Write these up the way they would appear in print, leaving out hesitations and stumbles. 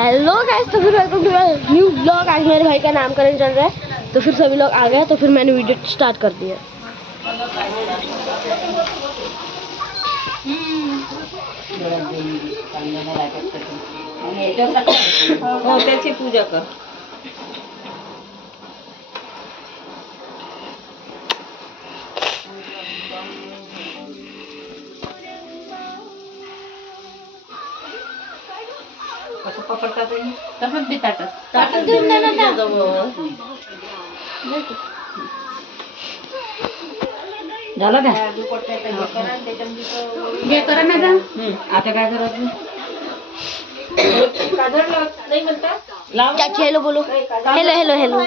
Hello guys, तो फिर welcome to new blog. आज मेरे भाई का नामकरण चल रहा है, तो फिर सभी लोग आ गए, तो फिर मैंने वीडियो स्टार्ट कर दिया। त्याची पूजा कर. कसं पकडतात तसंच बी ताटच देऊन द्या ना. झालं का? हे करा ना. आता काय करायचं? चाची हेलो बोलो. Hello hello hello.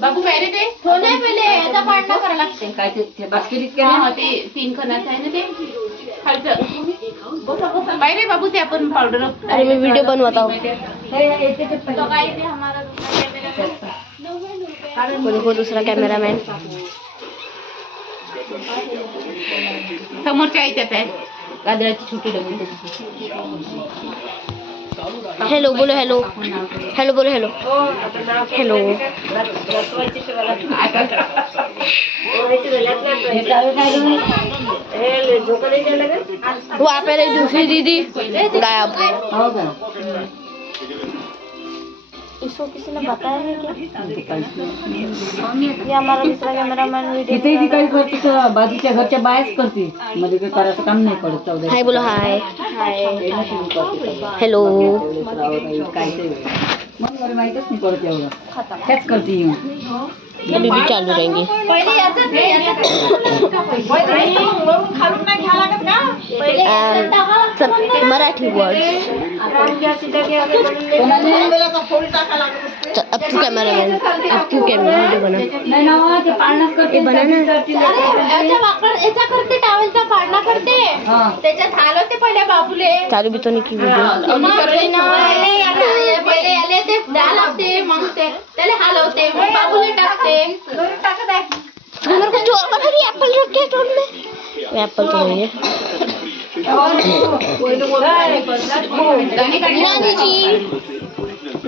बाबू पहिले ते पहिले याचा पाडणा करायला लागते. काय ते बास्केट ते 3 कणाचं आहे ना ते खालचं. पाहिजे बाबू ते आपण पावडर. अरे मैं वीडियो बनवाता हूँ. वो देखो दूसरा कैमरामैन. समोरच्या याच्यात आहे गाजराची छोटी डबी. हेलो बोलो. हेलो हेलो बोलो. Hello hello. वहाँ पे रही दूसरी दीदी गायब. इसको किसी ने बताया है क्या? ये हमारा दूसरा कैमरामैन वीडियो किती काही करते तर बाजूच्या घरच्या बायच करते. मध्ये काही करायचं काम नाही पडत. हाय बोलो. Hi hello. काय ते मला माहितच नाही पडत एवढं. त्याच करते. अभी भी चालू रहेंगे. मराठी वर्ड्स. अब तू कैमरामैन, अब तू कैमरा बना. ये बना ना. याचा करते टावेलचा पाडणा करते. त्याच्यात हलवते पहिले बाबूले. चालू भी तो नहीं की वीडियो. पहिले याले ते डाळ लागते, मग त्याला हलवते, मग बाबूले टाकते. मेरे को चोर बना रही. एप्पल रख के चोर में. एप्पल तो नहीं है.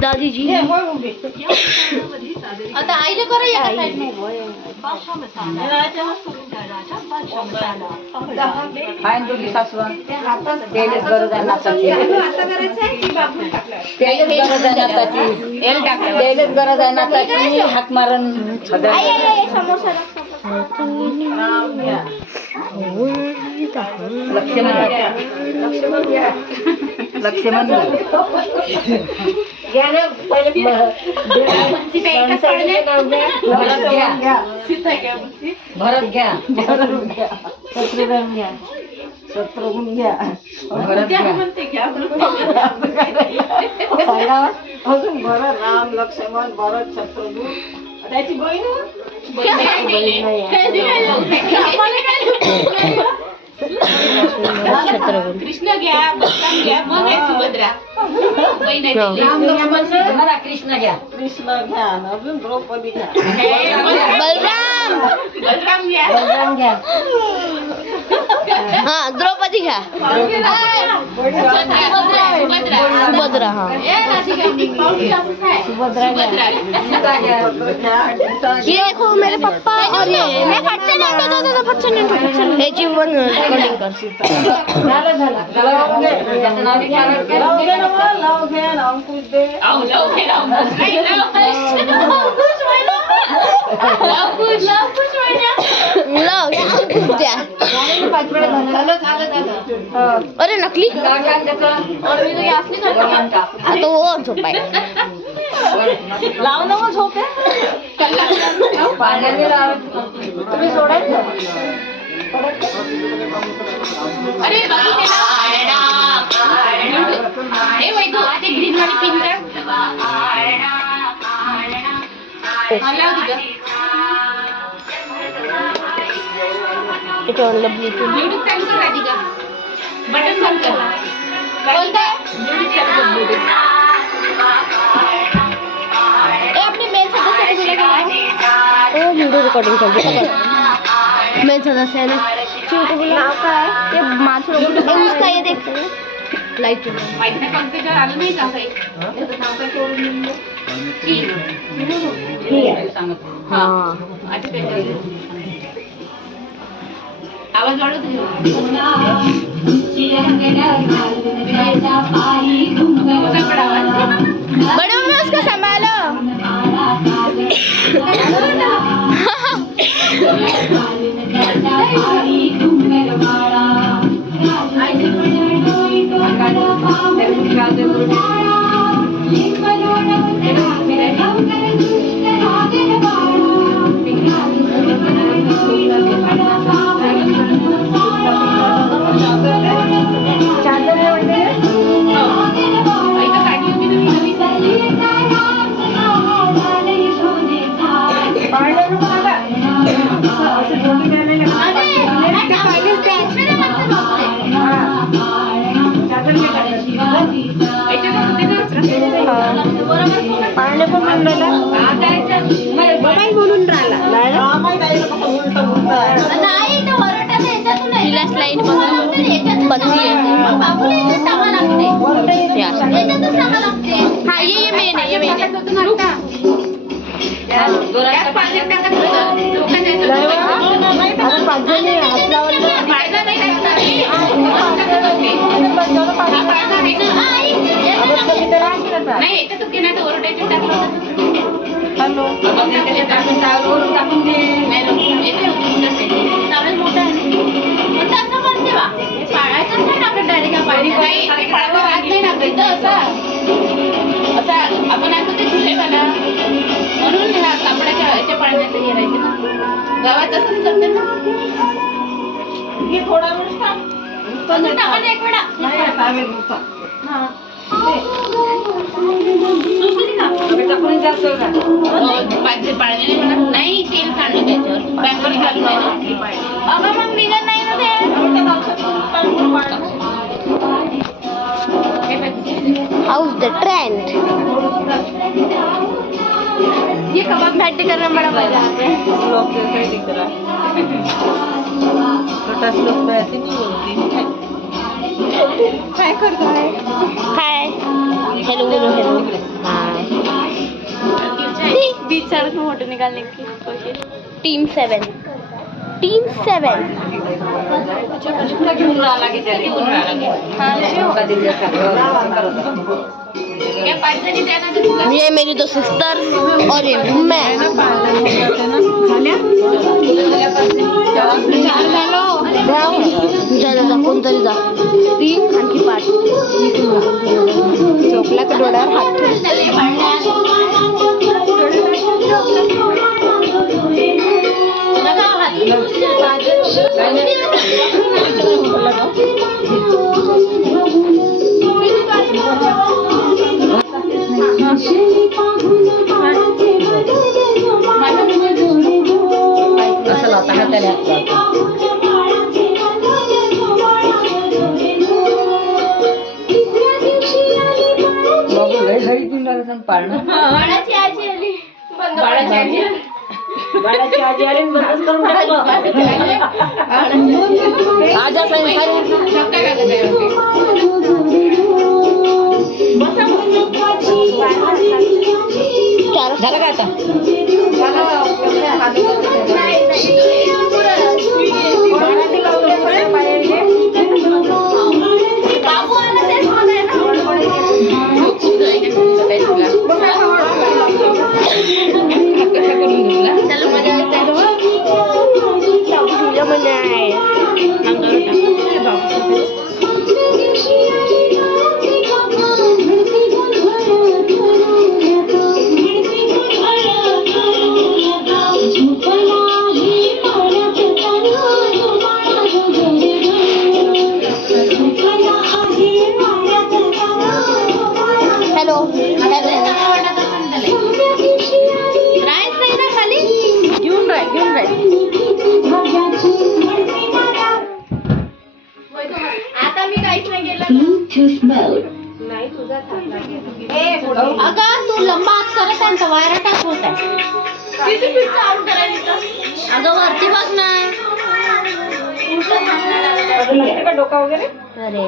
दादी जी आता आईले करा एका साइड में. फाईन दोघी सासवा तेलच गरज आहे नाताची. तेलच गरज आहे नाताची. हाक मारण समोसा लक्ष्मण भरत घ्या. शत्रुघ्न घ्या. अजून भरत, राम, लक्ष्मण, भरत, शत्रुघ्न. त्याची बहीण कृष्ण घ्या, बलराम घ्या, मग आहे सुभद्रा. कृष्ण घ्या. कृष्ण घ्या. अजून द्रौपदी घ्या. बलराम घ्या. हाँ द्रौपदी घ्या. सुभद्रा. हाँ सुभद्रा घ्या. ये देखो मेरे पापा और ये याची पण रेकॉर्डिंग कर. अरे नकली. तो वो झोप आहे. लाव ना मग झोप. पाण्याने तुम्ही सोडायचं. अरे बाबू हे वैदू ते ग्रीन वाली पिन कर. ब्लूटूथ चालू कर राधिका. बटन चालू कर. कोणता ब्लूटूथ चालू कर. ब्लूटूथ अपने मेल सदस्य को मिलेगा. वीडियो रिकॉर्डिंग कर दी. मेल सदस्य है ना. नाम का है ये. माथुर उसका ये देखते हैं. लाईट माहित नाही पण त्याच्यावर आलं नाही का काही त्याचं नाव काय सोडून ठीक आहे. हा अच्छा त्याच्यावर आवाज वाढवत बड़े मम्मी उसको संभालो. बोलून राहिला तिला स्लाईड बनती आहे. हा ये मेन आहे, ये मेन आहे. नाही याच्यात घेण्याचं ओरडायचे हॅलो मोठा असा आपण असं ते झुले मला म्हणून ह्या कापडाच्या ह्याच्या पाण्याचं घेरायचे ना गावात तसंच करते ना थोडा वेळ एक वेळा नाही तेल काढलं त्याच्यावर बॅकर घालून अगं मग निघत नाही ना हाउस द ट्रेंड. ये कबाब बैठ करना बड़ा मजा आता है. काय करतो आहे हाय हेलो बोलो हेलो. हाय बीच फोटो निकालने की कोशिश. टीम 7 ये मेरी दो सिस्टर्स और ये मैं. जा कोणतरी जा 3 आणखी 5 झोपला का डोळ्यावर हात बाळाची आजी आली बाळाची आजी आली बंदच करून आजा झालं का आता अगं तू लंबा हात करत त्यांचा वायरा टाक होत आहे. अगं वरती बघ ना. डोका वगैरे अरे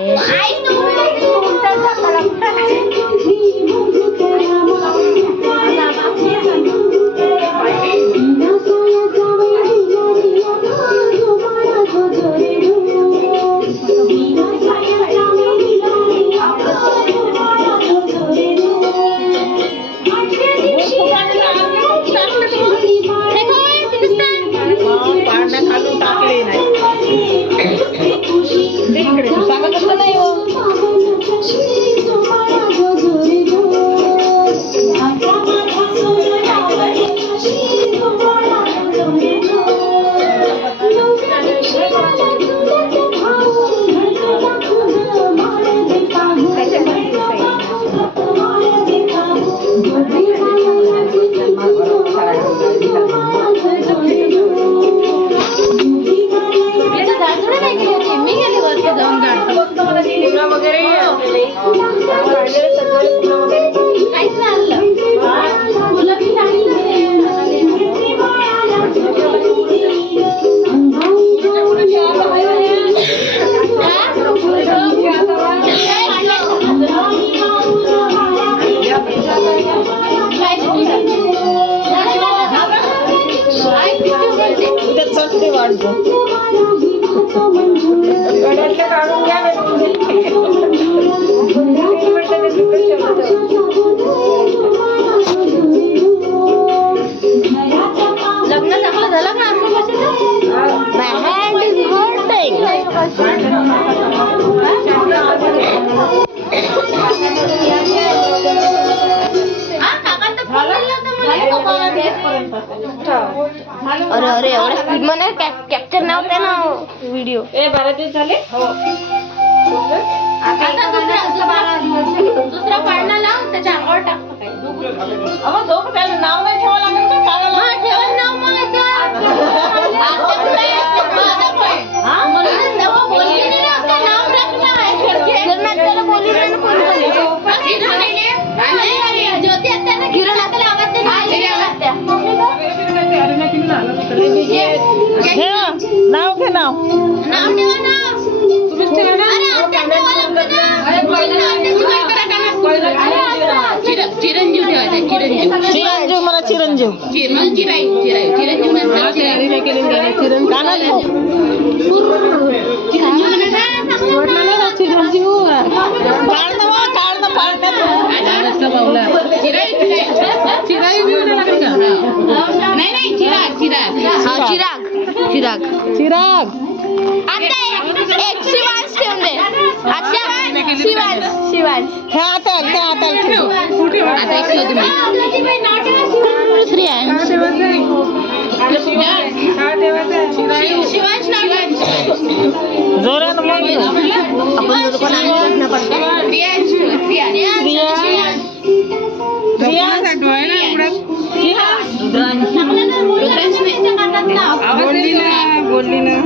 खालून टाकले नाही सांगत असं नाही हो. अरे अरे एवढ्या स्पीड मध्ये कॅप्चर नाही होते ना व्हिडिओ. 12 दिवस झाले हो. आता दुसरा पाळणा लाव त्याच्या अंगावर टाकतो काय झोप त्याला नाव नाही ठेवावं लागेल का काढायला? ठेवून नाव मग नाव घे नाव चिरंजीव ठेवायचा चिरंजीव मला चिरंजीव चिराग चिराग आता एक शिवांश ठेवून दे. अच्छा शिवांश ह्या आता ठेव. आता एक ठेव तुम्ही श्रेयांश शिवांश जोरात मग आपण दोघं नाव रखना पडतं. बोलली ना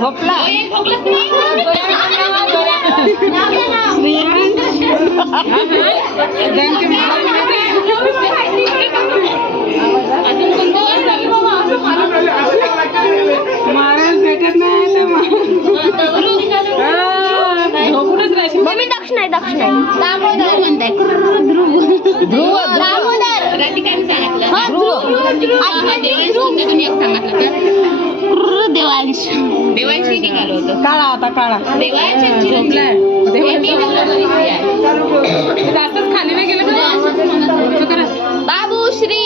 झोपला महाराज भेटत नाही झोपूनच नाही. मम्मी दक्ष नाही दामोदर म्हणताय. ध्रुव देवांश निघालो होतं. काळा आता काळा जास्तच खाली नाही गेलं बाबूश्री.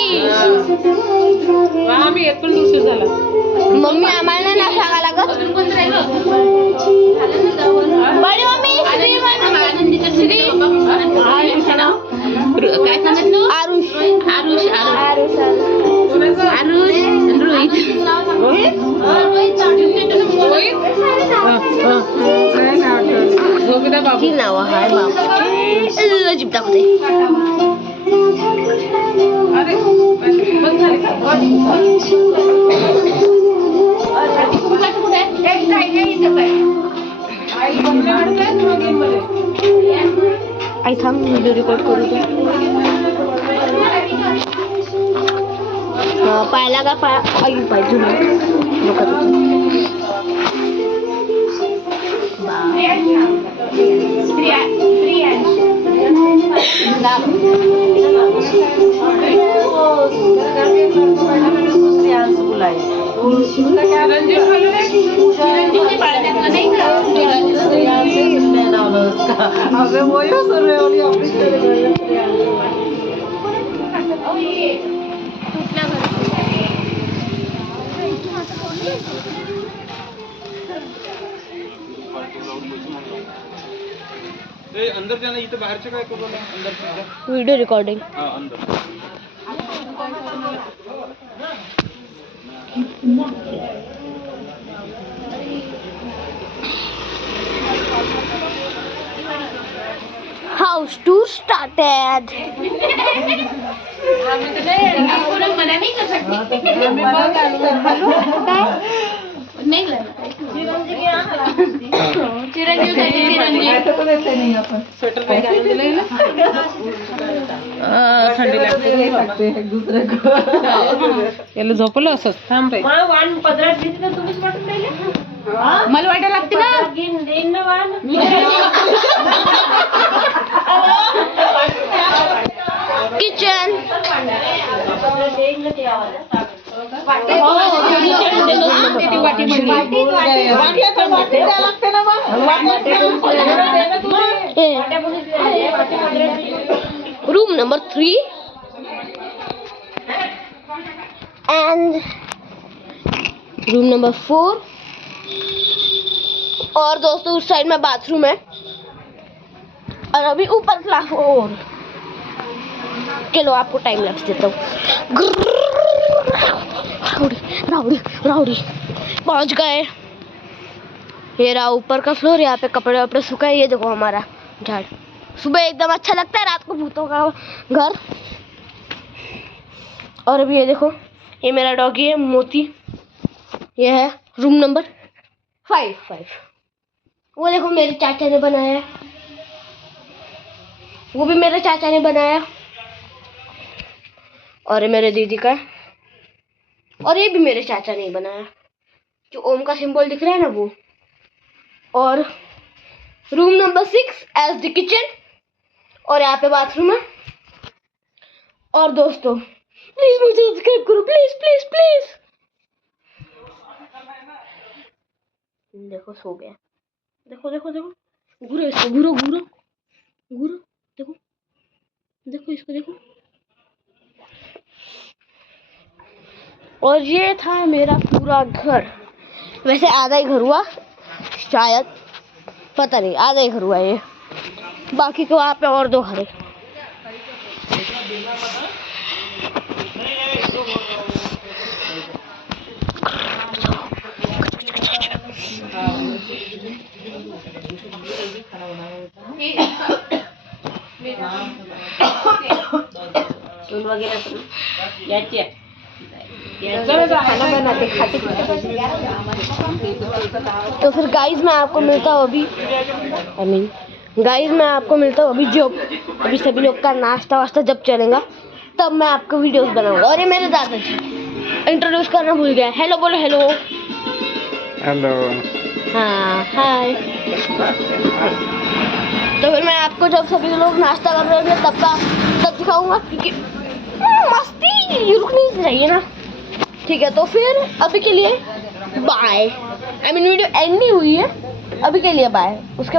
आम्ही येत पण दिवशी झाला. मम्मी आम्हाला ना सांगा लागत. बडी मम्मी श्री काय सांगितलं आरुष ही नाव आहे बाबूची. अजीब दाखवते. आई थांब व्हिडिओ रेकॉर्ड करू दे. पायाला का पाय आई पाहिजे चिरंजीवची पाळण्यातलं नाही का? अंदर जाना इथं बाहेरचे काय करू अंदर वीडियो रिकॉर्डिंग. हा अंदर House tour started. कोणा मना नाही कर सकते. नाही चिरंजीव थंडी लागते याला झोपलं असंच थांब रे. मला वाटायला लागते ना. Kitchen. Room number 3 end room number 4. और दोस्तों उस साइड में बाथरूम है और अभी ऊपर फ्लोर. चलो आपको टाइम लैप्स देता हूँ. राउडी राउडी पहुंच गए. ये रहा ऊपर का फ्लोर. यहाँ पे कपड़े वपड़े सुखाए. ये देखो हमारा झाड़. सुबह एकदम अच्छा लगता है, रात को भूतों का घर. और अभी ये देखो, ये मेरा डॉगी है मोती. ये है रूम नंबर 5. वो देखो मेरे चाचा ने बनाया है. वो भी मेरे चाचा ने बनाया. और ये मेरे दीदी का है. और ये भी मेरे चाचा ने बनाया. जो ओम का सिंबल दिख रहा है ना वो. और room number 6 as the kitchen. और यहाँ पे बाथरूम है. और दोस्तों प्लीज मुझे सब्सक्राइब करो, प्लीज प्लीज प्लीज. देखो सो गया. देखो देखो देखो. घूरो इसको, घूरो घूरो घूरो. देखो देखो इसको देखो. और ये था मेरा पूरा घर. वैसे आधा ही घर हुआ शायद, पता नहीं. आधा ही घर हुआ ये. बाकी के वहाँ पे और 2 घर है. तो फिर गाइस मैं आपको मिलता हूँ अभी. गाइस मैं आपको मिलता हूँ अभी जब अभी सभी लोग का नाश्ता वास्ता जब चलेगा तब मैं आपको वीडियोस बनाऊंगा. और ये मेरे दादाजी. इंट्रोड्यूस करना भूल गया. हेलो बोलो. Hello hello. हाँ हाय. तो फिर मैं आपको जब सभी लोग नाश्ता कर रहे होंगे तब दिखाऊंगा, क्योंकि मस्ती रुकनी चाहिए ना. ठीक है, तो फिर अभी के लिए बाय. वीडियो एंड नहीं हुई है. अभी के लिए बाय. उसके बाद